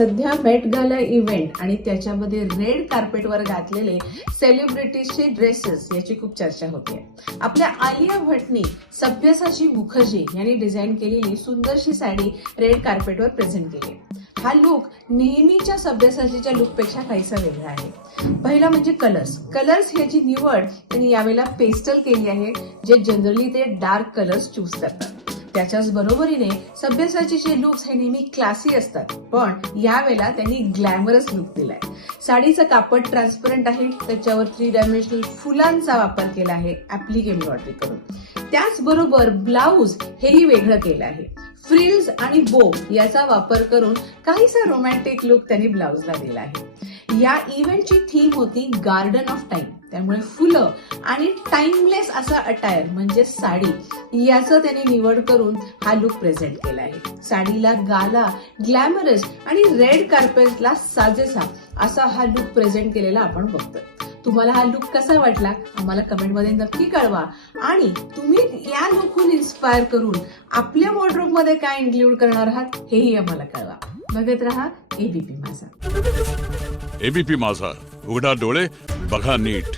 सध्या Met Gala event आणि त्याच्यामध्ये रेड कार्पेटवर घातलेले सेलिब्रिटीजचे ड्रेसेस याची खूप चर्चा होते. आपल्या आलिया भटनी सब्यसाची मुखर्जी यांनी डिझाईन केलेली सुंदरशी साडी रेड कार्पेटवर प्रेझेंट केली. हा लुक नेहमीच्या सब्यसाचीच्या लुकपेक्षा काहीसा वेगळा आहे. पहिला म्हणजे कलर्स ह्याची निवड त्यांनी यावेळेला पेस्टल केली आहे, जे जनरली ते डार्क कलर्स चूज करतात. त्याच्याच बरोबरीने सब्यसाचीचे लुक्स हे नेहमी क्लासी असतात, पण यावेळेला त्यांनी ग्लॅमरस लुक दिलाय. साडीचं कापड ट्रान्सपरंट आहे, त्याच्यावर 3 डायमेन्शनल फुलांचा वापर केला आहे ऍप्लिक एम्ब्रॉयडरी करून. त्याचबरोबर ब्लाऊज हेही वेगळं केलं आहे. फ्रिल्स आणि बो याचा वापर करून काहीसा रोमॅन्टिक लुक त्यांनी ब्लाऊजला दिला आहे. या इव्हेंटची थीम होती गार्डन ऑफ टाइम, त्यामुळे फुलं आणि टाइमलेस असा अटायर म्हणजे साडी याचं त्यांनी निवड करून हा लुक प्रेझेंट केला आहे. साडीला गाला, ग्लॅमरस आणि रेड कार्पेटला साजेसा असा हा लुक प्रेझेंट केलेला आपण बघतोय. तुम्हाला हा लुक कसा वाटला आम्हाला कमेंटमध्ये नक्की कळवा, आणि तुम्ही या लुकहून इन्स्पायर करून आपल्या वॉर्डरोब मध्ये काय इन्क्लूड करणार आहात हेही आम्हाला कळवा. बघत रहा एबीपी माझा. एबीपी माझा, उघडा डोळे बघा नीट.